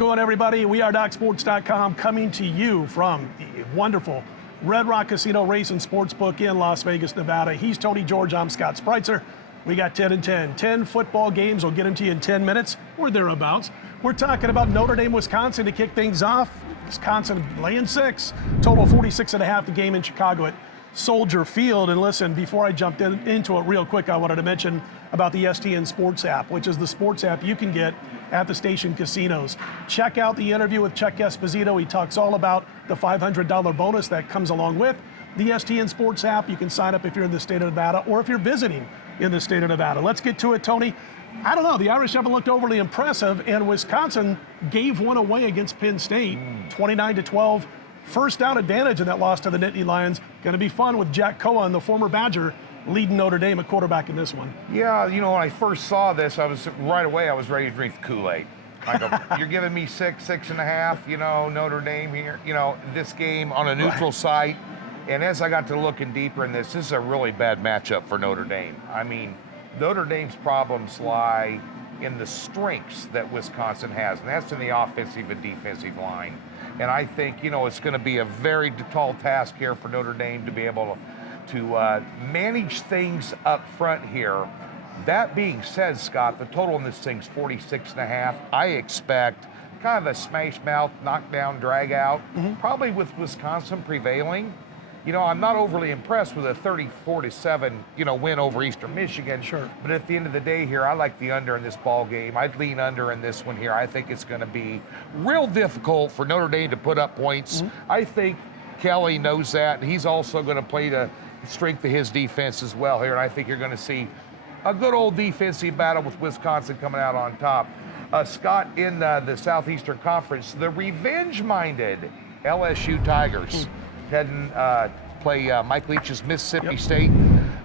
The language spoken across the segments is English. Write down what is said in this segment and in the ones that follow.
going, everybody? We are DocSports.com, coming to you from the wonderful Red Rock Casino Race and Sportsbook in Las Vegas, Nevada. He's Tony George. I'm Scott Spreitzer. We got 10 and 10. 10 football games. We'll get them to you in 10 minutes or thereabouts. We're talking about Notre Dame, Wisconsin to kick things off. Wisconsin laying 6. Total 46.5 the game in Chicago at Soldier Field. And listen, before I jumped into it real quick, I wanted to mention about the STN Sports app, which is the sports app you can get at the station casinos. Check out the interview with Chuck Esposito. He talks all about the $500 bonus that comes along with the STN Sports app. You can sign up if you're in the state of Nevada or if you're visiting in the state of Nevada. Let's get to it, Tony. I don't know, the Irish haven't looked overly impressive, and Wisconsin gave one away against Penn State, 29-12. First down advantage in that loss to the Nittany Lions. Going to be fun with Jack Cohen, the former Badger, leading Notre Dame at quarterback in this one. Yeah, you know, when I first saw this, I was ready to drink the Kool-Aid. I go, you're giving me 6.5, you know, Notre Dame here, you know, this game on a neutral site. And as I got to looking deeper in this is a really bad matchup for Notre Dame. I mean, Notre Dame's problems lie in the strengths that Wisconsin has, and that's in the offensive and defensive line. And I think, you know, it's going to be a very tall task here for Notre Dame to be able to manage things up front here. That being said, Scott, the total in this thing's 46.5. I expect kind of a smash mouth, knockdown, drag out, probably with Wisconsin prevailing. You know, I'm not overly impressed with a 34-7, you know, win over Eastern Michigan. Sure. But at the end of the day here, I like the under in this ball game. I'd lean under in this one here. I think it's going to be real difficult for Notre Dame to put up points. I think Kelly knows that, and he's also going to play the strength of his defense as well here. And I think you're going to see a good old defensive battle with Wisconsin coming out on top. Scott, in the Southeastern Conference, the revenge-minded LSU Tigers heading play Mike Leach's Mississippi State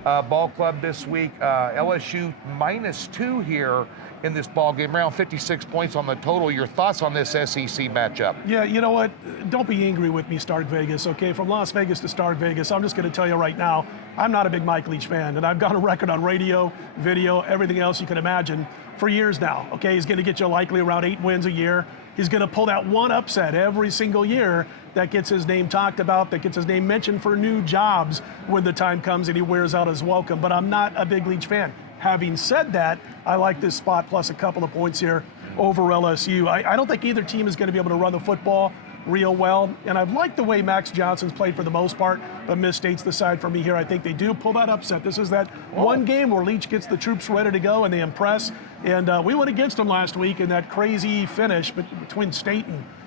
ball club this week. LSU -2 here in this ball game, around 56 points on the total. Your thoughts on this SEC matchup? Yeah, you know what? Don't be angry with me, Stark Vegas, okay? From Las Vegas to Stark Vegas, I'm just going to tell you right now, I'm not a big Mike Leach fan, and I've got a record on radio, video, everything else you can imagine for years now, okay? He's going to get you likely around 8 wins a year. He's going to pull that one upset every single year that gets his name talked about, that gets his name mentioned for new jobs when the time comes and he wears out his welcome. But I'm not a big Leach fan. Having said that, I like this spot plus a couple of points here over LSU. I don't think either team is going to be able to run the football real well. And I've liked the way Max Johnson's played for the most part, but Miss State's the side for me here. I think they do pull that upset. This is that one game where Leach gets the troops ready to go and they impress. And we went against them last week in that crazy finish between State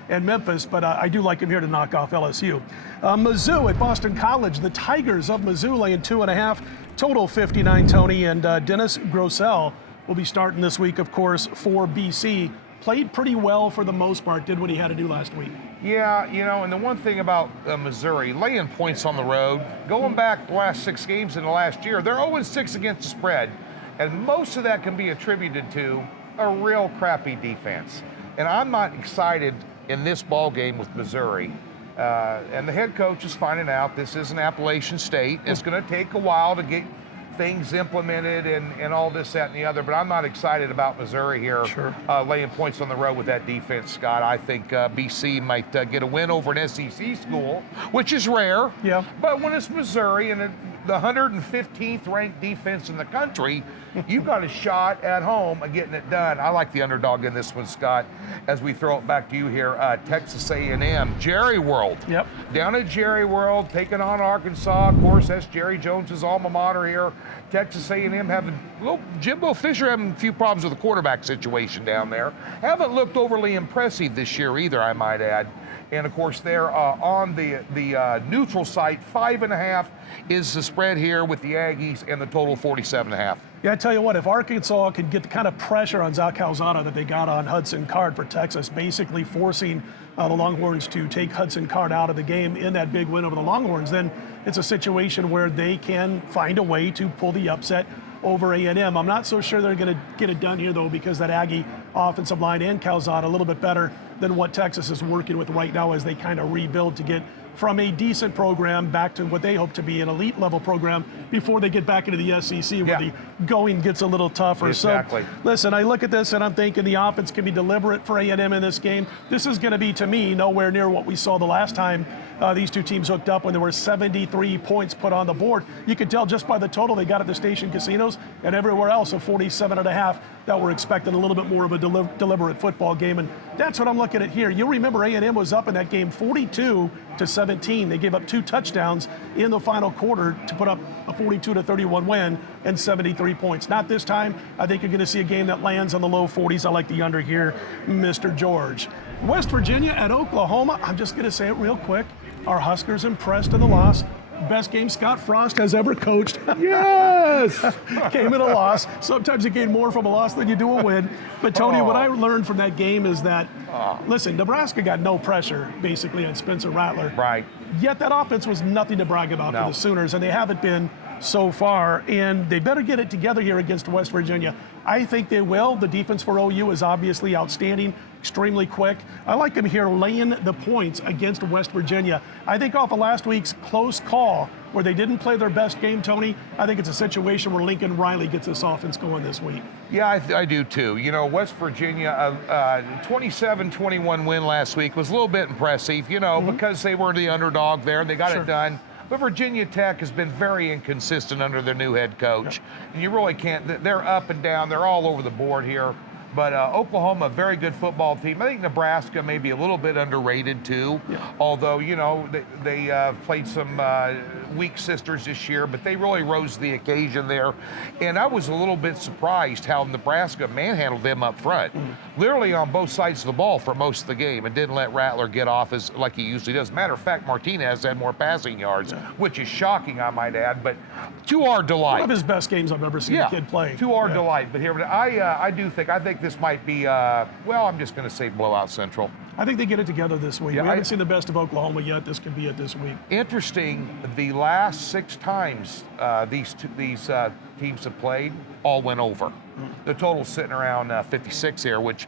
and Memphis, but I do like him here to knock off LSU. Mizzou at Boston College. The Tigers of Mizzou laying 2.5, total 59, Tony. And Dennis Grosel will be starting this week, of course, for BC. Played pretty well for the most part, did what he had to do last week. Yeah, you know, and the one thing about Missouri, laying points on the road, going back the last 6 games in the last year, they're 0-6 against the spread. And most of that can be attributed to a real crappy defense. And I'm not excited in this ball game with Missouri. And the head coach is finding out this is an Appalachian state. It's going to take a while to get things implemented and all this, that, and the other. But I'm not excited about Missouri here laying points on the road with that defense, Scott. I think BC might get a win over an SEC school, which is rare. Yeah. But when it's Missouri and the 115th ranked defense in the country, you've got a shot at home of getting it done. I like the underdog in this one, Scott. As we throw it back to you here, Texas A&M, Jerry World. Yep. Down at Jerry World, taking on Arkansas. Of course, that's Jerry Jones's alma mater here. Texas A&M having Jimbo Fisher having a few problems with the quarterback situation down there. Haven't looked overly impressive this year either, I might add. And of course, they're on the neutral site. 5.5 is the spread here with the Aggies, and the total 47.5. Yeah, I tell you what, if Arkansas could get the kind of pressure on Zach Calzada that they got on Hudson Card for Texas, basically forcing the Longhorns to take Hudson Card out of the game in that big win over the Longhorns, then it's a situation where they can find a way to pull the upset over A&M. I'm not so sure they're going to get it done here, though, because that Aggie offensive line and Calzada a little bit better than what Texas is working with right now as they kind of rebuild to get from a decent program back to what they hope to be an elite level program before they get back into the SEC where the going gets a little tougher. Exactly. So listen, I look at this and I'm thinking the offense can be deliberate for A&M in this game. This is going to be, to me, nowhere near what we saw the last time these two teams hooked up when there were 73 points put on the board. You could tell just by the total they got at the station casinos and everywhere else of 47.5 that we're expecting a little bit more of a deliberate football game. And that's what I'm looking at here. You'll remember A&M was up in that game 42-17. They gave up 2 touchdowns in the final quarter to put up a 42-31 win and 73 points. Not this time. I think you're going to see a game that lands on the low 40s. I like the under here, Mr. George. West Virginia at Oklahoma. I'm just going to say it real quick. Our Huskers impressed in the loss. Best game Scott Frost has ever coached. Yes! Came in a loss. Sometimes you gain more from a loss than you do a win. But Tony, what I learned from that game is that, listen, Nebraska got no pressure basically on Spencer Rattler. Right. Yet that offense was nothing to brag about for the Sooners, and they haven't been so far. And they better get it together here against West Virginia. I think they will. The defense for OU is obviously outstanding, extremely quick. I like them here laying the points against West Virginia. I think off of last week's close call where they didn't play their best game, Tony, I think it's a situation where Lincoln Riley gets this offense going this week. Yeah, I do too. You know, West Virginia, 27-21 win last week was a little bit impressive, you know, because they were the underdog there. They got it done. But Virginia Tech has been very inconsistent under their new head coach. And you really can't, they're up and down. They're all over the board here. But Oklahoma, a very good football team. I think Nebraska may be a little bit underrated too. Although, you know, they played some weak sisters this year, but they really rose to the occasion there. And I was a little bit surprised how Nebraska manhandled them up front. Literally on both sides of the ball for most of the game and didn't let Rattler get off as like he usually does. Matter of fact, Martinez had more passing yards, which is shocking, I might add. But to our delight. One of his best games I've ever seen a kid play. To our delight. But here, I think this might be, well, I'm just going to say blowout central. I think they get it together this week. We haven't seen the best of Oklahoma yet. This could be it this week. Interesting, the last 6 times these teams have played, all went over. The total's sitting around 56 here, which,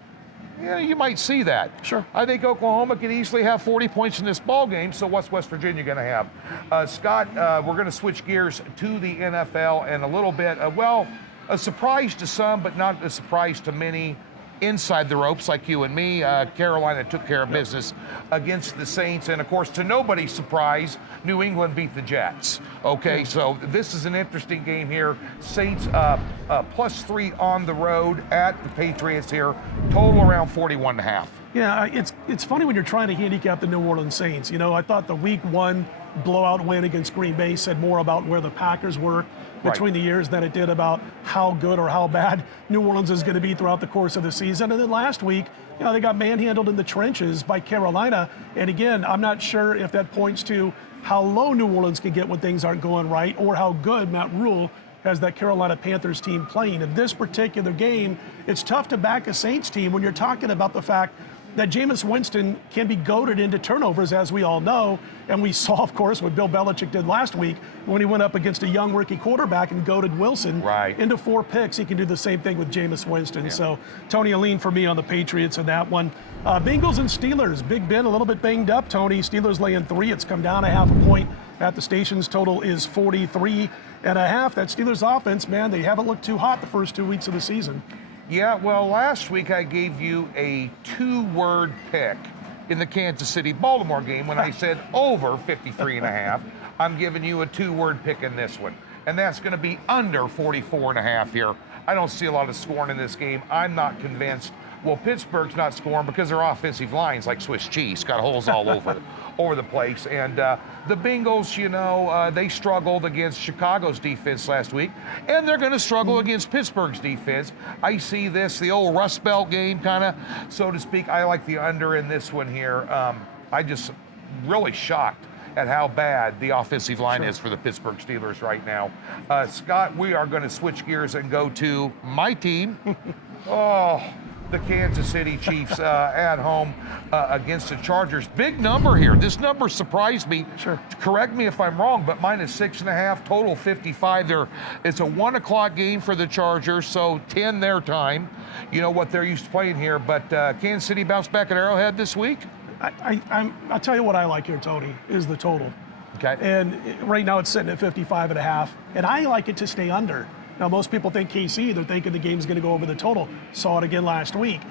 yeah, you might see that. Sure. I think Oklahoma could easily have 40 points in this ball game, so what's West Virginia going to have? Scott, we're going to switch gears to the NFL and a little bit, well, a surprise to some, but not a surprise to many. Inside the ropes, like you and me, Carolina took care of business against the Saints. And, of course, to nobody's surprise, New England beat the Jets. Okay, so this is an interesting game here. Saints +3 on the road at the Patriots here. Total around 41.5. Yeah, it's funny when you're trying to handicap the New Orleans Saints. You know, I thought the Week 1 blowout win against Green Bay said more about where the Packers were between the years than it did about how good or how bad New Orleans is going to be throughout the course of the season. And then last week, you know, they got manhandled in the trenches by Carolina. And again, I'm not sure if that points to how low New Orleans can get when things aren't going right or how good Matt Rule has that Carolina Panthers team playing. In this particular game, it's tough to back a Saints team when you're talking about the fact that Jameis Winston can be goaded into turnovers, as we all know. And we saw, of course, what Bill Belichick did last week when he went up against a young rookie quarterback and goaded Wilson into 4 picks. He can do the same thing with Jameis Winston. So, Tony, a lean for me on the Patriots in that one. Bengals and Steelers. Big Ben a little bit banged up, Tony. Steelers laying 3. It's come down a half a point at the stations. Total is 43.5. That Steelers offense, man, they haven't looked too hot the first 2 weeks of the season. Yeah, well, last week I gave you a 2-word pick in the Kansas City-Baltimore game when I said over 53.5. I'm giving you a 2-word pick in this one, and that's going to be under 44.5 here. I don't see a lot of scoring in this game. I'm not convinced. Well, Pittsburgh's not scoring because their offensive line's like Swiss cheese, got holes all over the place. And the Bengals, you know, they struggled against Chicago's defense last week, and they're going to struggle against Pittsburgh's defense. I see this, the old Rust Belt game kind of, so to speak. I like the under in this one here. I just really shocked at how bad the offensive line is for the Pittsburgh Steelers right now. Scott, we are going to switch gears and go to my team. The Kansas City Chiefs at home against the Chargers. Big number here. This number surprised me. Correct me if I'm wrong, but -6.5, total 55 there. It's a 1 o'clock game for the Chargers, so 10 their time. You know what they're used to playing here, but Kansas City bounced back at Arrowhead this week? I'll tell you what I like here, Tony, is the total. Okay. And right now it's sitting at 55.5, and I like it to stay under. Now, most people think KC, they're thinking the game's going to go over the total. Saw it again last week.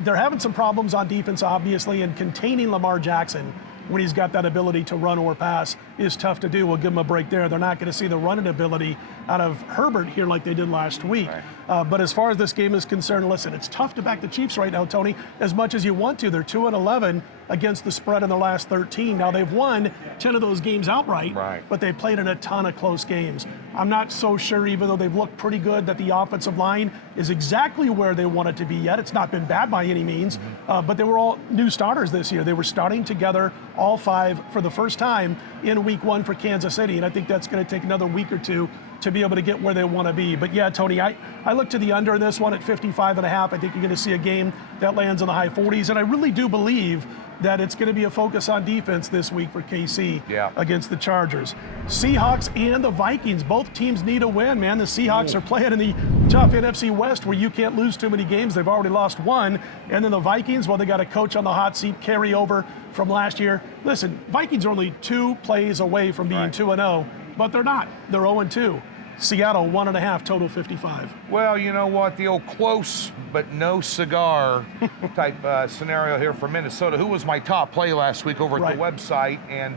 They're having some problems on defense, obviously, and containing Lamar Jackson when he's got that ability to run or pass is tough to do. We'll give him a break there. They're not going to see the running ability out of Herbert here like they did last week. Right. But as far as this game is concerned, listen, it's tough to back the Chiefs right now, Tony, as much as you want to. They're 2-11 against the spread in the last 13. Now, they've won 10 of those games outright, but they played in a ton of close games. I'm not so sure, even though they've looked pretty good, that the offensive line is exactly where they want it to be yet. It's not been bad by any means, but they were all new starters this year. They were starting together, all five, for the first time in week one for Kansas City, and I think that's going to take another week or two to be able to get where they want to be. But yeah, Tony, I look to the under in this one at 55.5. I think you're going to see a game that lands in the high 40s, and I really do believe that it's going to be a focus on defense this week for KC against the Chargers. Seahawks and the Vikings, both teams need a win, man. The Seahawks are playing in the tough NFC West where you can't lose too many games. They've already lost one. And then the Vikings, well, they got a coach on the hot seat, carryover from last year. Listen, Vikings are only 2 plays away from being 2-0, but they're not. They're 0-2. Seattle, 1.5, total 55. Well, you know what? The old close but no cigar type scenario here for Minnesota, who was my top play last week over at the website, and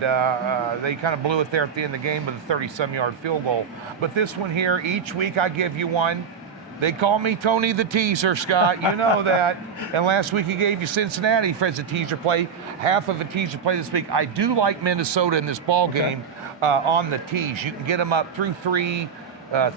they kind of blew it there at the end of the game with a 37-yard field goal. But this one here, each week I give you one. They call me Tony the Teaser, Scott. You know that. And last week he gave you Cincinnati for as a teaser play. Half of a teaser play this week. I do like Minnesota in this ball game on the tees. You can get them up through 3,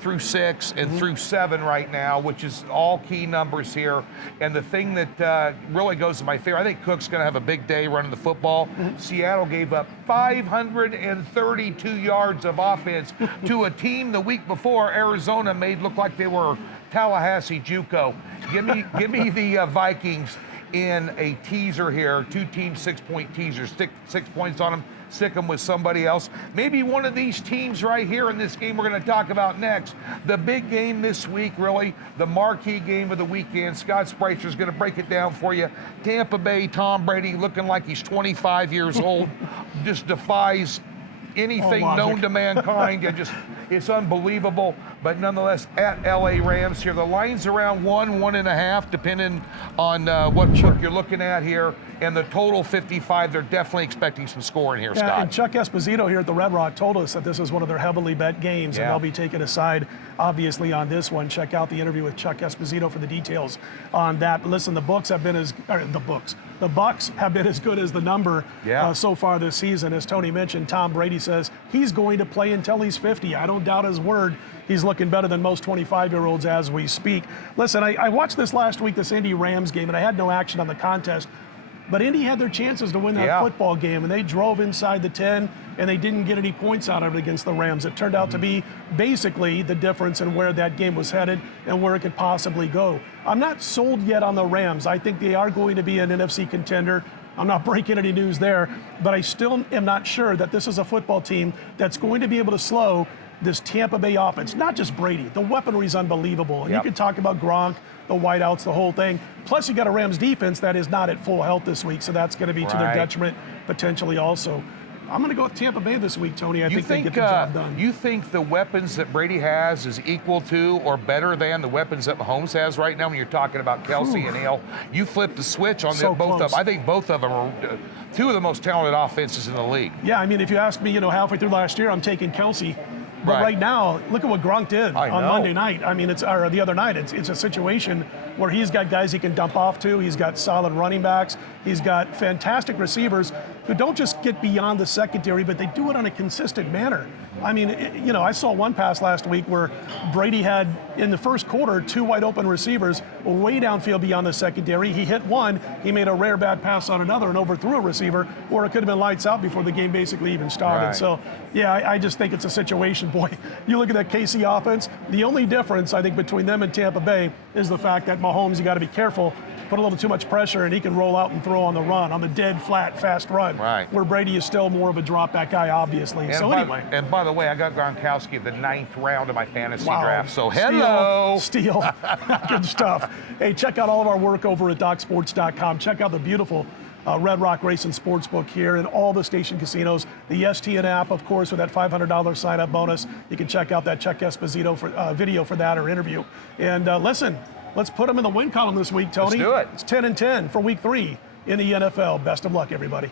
through 6, and through 7 right now, which is all key numbers here. And the thing that really goes to my favor, I think Cook's going to have a big day running the football. Seattle gave up 532 yards of offense to a team the week before Arizona made look like they were Tallahassee JUCO. Give me the Vikings in a teaser here, 2 teams, 6-point teasers. Stick 6 points on them. Stick them with somebody else. Maybe one of these teams right here in this game we're going to talk about next. The big game this week, really, the marquee game of the weekend. Scott Sprecher's going to break it down for you. Tampa Bay, Tom Brady looking like he's 25 years old, just defies anything known to mankind. It's unbelievable. But nonetheless, at LA Rams here, the line's around 1.5, depending on what book you're looking at here. And the total 55, they're definitely expecting some scoring here, Scott. And Chuck Esposito here at the Red Rock told us that this is one of their heavily bet games, and they'll be taking a side, obviously, on this one. Check out the interview with Chuck Esposito for the details on that. But listen, the Bucs have been as good as the number so far this season. As Tony mentioned, Tom Brady says he's going to play until he's 50. I don't doubt his word. He's looking better than most 25-year-olds as we speak. Listen, I watched this last week, this Indy Rams game, and I had no action on the contest. But Indy had their chances to win that football game, and they drove inside the 10, and they didn't get any points out of it against the Rams. It turned out to be basically the difference in where that game was headed and where it could possibly go. I'm not sold yet on the Rams. I think they are going to be an NFC contender. I'm not breaking any news there, but I still am not sure that this is a football team that's going to be able to slow this Tampa Bay offense. Not just Brady. The weaponry is unbelievable. And you can talk about Gronk, the wideouts, the whole thing. Plus, you got a Rams defense that is not at full health this week, so that's going to be to their detriment potentially also. I'm going to go with Tampa Bay this week, Tony. I think they get the job done. You think the weapons that Brady has is equal to or better than the weapons that Mahomes has right now when you're talking about Kelsey and Hill? You flip the switch on both of them. I think both of them are 2 of the most talented offenses in the league. Yeah, I mean, if you ask me, halfway through last year, I'm taking Kelsey. But right now, look at what Gronk did on Monday night. I mean, or the other night. It's a situation where he's got guys he can dump off to. He's got solid running backs. He's got fantastic receivers who don't just get beyond the secondary, but they do it on a consistent manner. I mean, I saw one pass last week where Brady had, in the first quarter, 2 wide open receivers way downfield beyond the secondary. He hit one. He made a rare bad pass on another and overthrew a receiver, or it could have been lights out before the game basically even started. So, I just think it's a situation, boy. You look at that KC offense, the only difference, I think, between them and Tampa Bay is the fact that Mahomes, you got to be careful, put a little too much pressure, and he can roll out and throw on the run, on the dead, flat, fast run. Where Brady is still more of a drop-back guy, obviously. And by the way, I got Gronkowski at the 9th round of my fantasy draft. So hello. Steal. Good stuff. Hey, check out all of our work over at DocSports.com. Check out the beautiful Red Rock Racing Sportsbook here and all the station casinos. The STN app, of course, with that $500 sign-up bonus. You can check out that Chuck Esposito video for that or interview. And listen, let's put them in the win column this week, Tony. Let's do it. It's 10-10 for week 3 in the NFL. Best of luck, everybody.